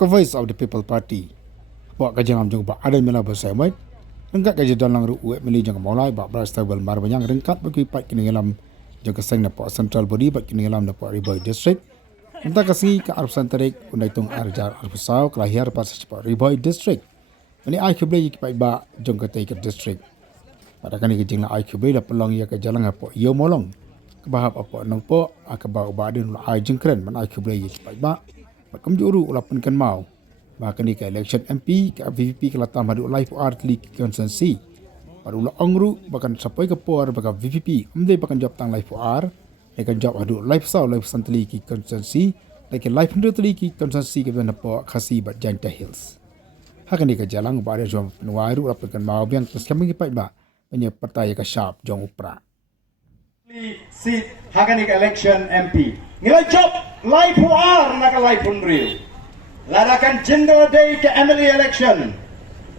ka Voice of the People Party. Buat kajang amjong ba ada mela bersamai. Rengkat kaji dalang ru uek meli jang maulai ba bras tabel mar banyang rengkat bagi pat kini ngelam jang keseng na Central Body ba kini ngelam na Riboy District. Entah kasi ka arab santarik undai tung arjar arbusau kelahir pas cepat Riboy District. Ini ai kuble yik pai ba jang katai ke district. Pada kani kejing la ai kuble la pelong ya ka jalang apa yo molong. Kebahap apa nang po akaba ubadin la ai jengkren man ai kuble yik pai ba. Bakam juru ulapan kan mau. Bahkan ni ke election MP ke VVP ke latam hadu live art league consensi. Baru la ongru bahkan sampai ke por bahkan VVP umdai bahkan jawab tang live art. Mereka jawab hadu live sau live santli ki consensi. Lagi live hundred ki consensi ke benda po khasi bat Janta Hills. Hakan ni ke jalang ba ada jom penuairu ulapan kan mau biang terus kami kipai ba. Punya partai ke sharp jong upra. Seat hakan ni ke election MP. Nilai job live art nak live hundred. Ladakan gender day ke Emily election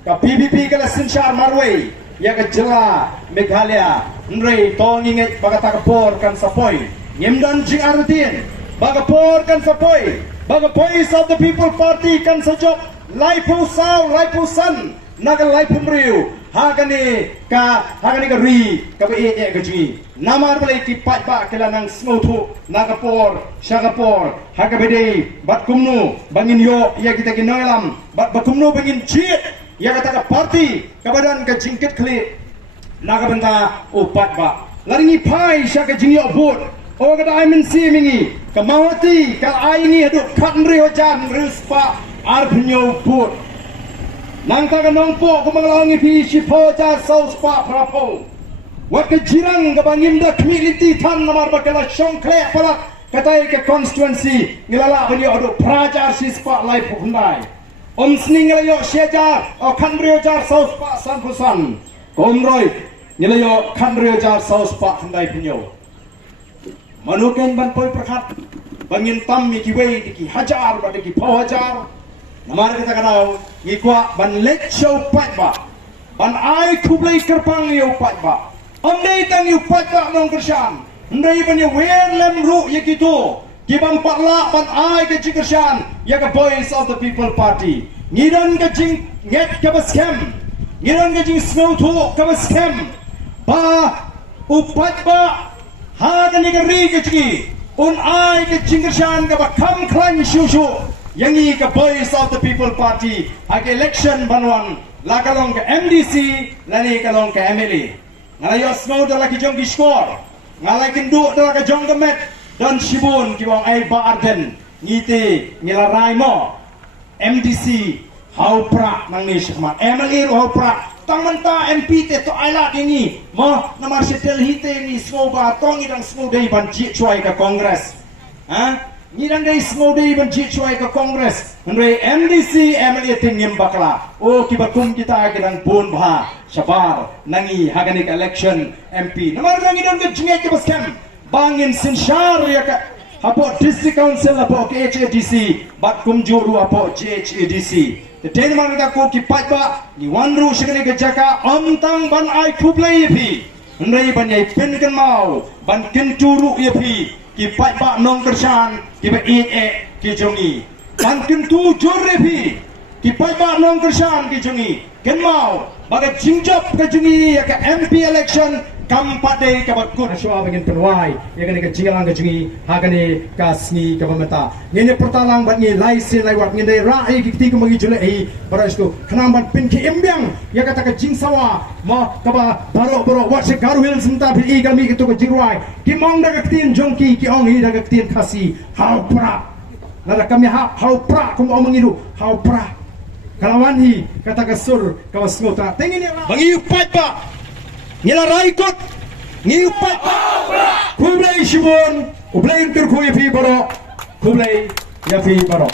ke PBP ke Sinshar Marway ya ke Jela Meghalaya Nrei tong inget baga takapor kan sapoi nyemdan jing arutin baga por kan sapoi baga Voice of the People Party kan sejok laipu sau laipu san naga laipu mriu hagani ka ri ka be e ga ji namar balai ki pat ba kala nang smotu nagapor shagapor hagabede bat kumnu bangin yo ya kita kinoilam bat bakumnu bangin jit ya kata ka party kabadan ka jingkit kli nagabenta upat ba laringi pai shaga jingyo bot o ga diamond si mingi ka mawati ka aingi hadu khatri hojan rispa arpnyo bot nang taga nongpo kumangalangi pi shipo jar saus pa prapo wat ke jirang ke bangimda community tan namar bakala shongkle palak katai ke constituency ngilala bani odo prajar sispa lai phundai sning ngalayo shejar o khanrio jar saus pa sanpusan komroi ngalayo khanrio jar saus pa phundai punyo manuken ban poi prakhat bangin tam mi ki wei ki hajar ba ki pau hajar namar kita kanau ngikwa ban lek show pat ba ban ai kublai kerpang yo pat ba amdai tang yo pat ba nong kersan ndai ban yo wen lem ru yikitu kibam parla ban ai ke jikersan ya ke Voice of the People Party ngidan ke jing nget ke baskem ngidan ke jing snow tu ke baskem ba upat ba ha ke ni ke ri ke ji un ai ke jikersan ke ba kam klan shu shu yang ini ke Voice of the People Party hak election banwan lakalong ke MDC lani kalong ke MLA ngalayo semua dah lagi jong skor ngalai kenduk dah lagi jong kemet dan shibun ki bang ai ba arden ngite ngilarai mo MDC hau pra nang ni shikmat MLA hau pra tang menta MP te to ailat ini mo namar setel hite ni semua ba tong idang semua dei ban ji chuai ke kongres ha Ngidan dari semua day benci cuai ke Kongres, menurut MDC MLA tinggi bakla. Oh kibatum kita kedang pun bah, sabar nangi haganik election MP. Namar nangi dan kejengek ke baskem, bangin Sinshar ya ke, apo District Council apo ke HADC, bat kumjuru apo JHADC. Tetapi namar kita ko kipat ba, ni wanru sekali kejaka, amtang ban ai kublai pi, menurut ban ai pengen mau, ban kenturu ya pi. Ki pat ba nong kersan ki ba ki jongi kan kentu jorre phi ki pat ba nong kersan ki jongi ken mau baga jingjap ke jongi ya ke MP election kam pade ka ba kun shwa bagin penwai ya ke ni ke jingalang ke jongi ha ke ni kasni ka pemeta ni pertalang bat ni laisin lai wat ni dai ra ai ki ti ko magi jule ai baras ko khnam bat pin ki embyang ya kata ke jingsawa ma ka ba baro wat se garwil senta phi i kami ki to ko jingwai ki mong da ka tin jongki ki ong hi da ka tin khasi hau pra nada kami hau pra ko mo mangidu hau pra kalawan hi kata ka sur ka wasngota tengini bangi upat pa nila raikot ngi upat pa kublai shibon kublai tur ko yafi baro kublai yafi baro